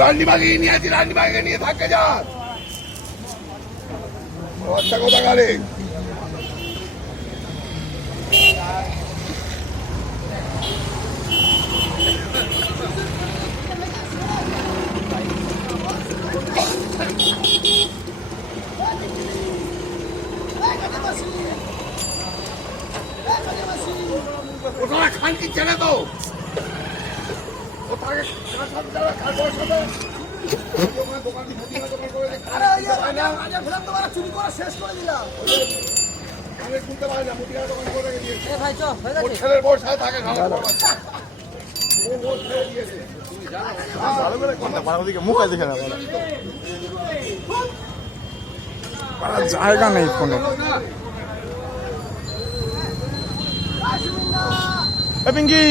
রান্নিবাগে নিয়ে আছি, রান্নিবাগে নিয়ে থাকে যান বাচ্চা কোথা গাড়ি ওটা খান কি ছেড়ে তো ওটাকে চুরি করা শেষ করে দিলাম ছেলের বউ সাথে থাকে মুখ দেখে না জায়গা নেই ফোনে। পিঙ্কি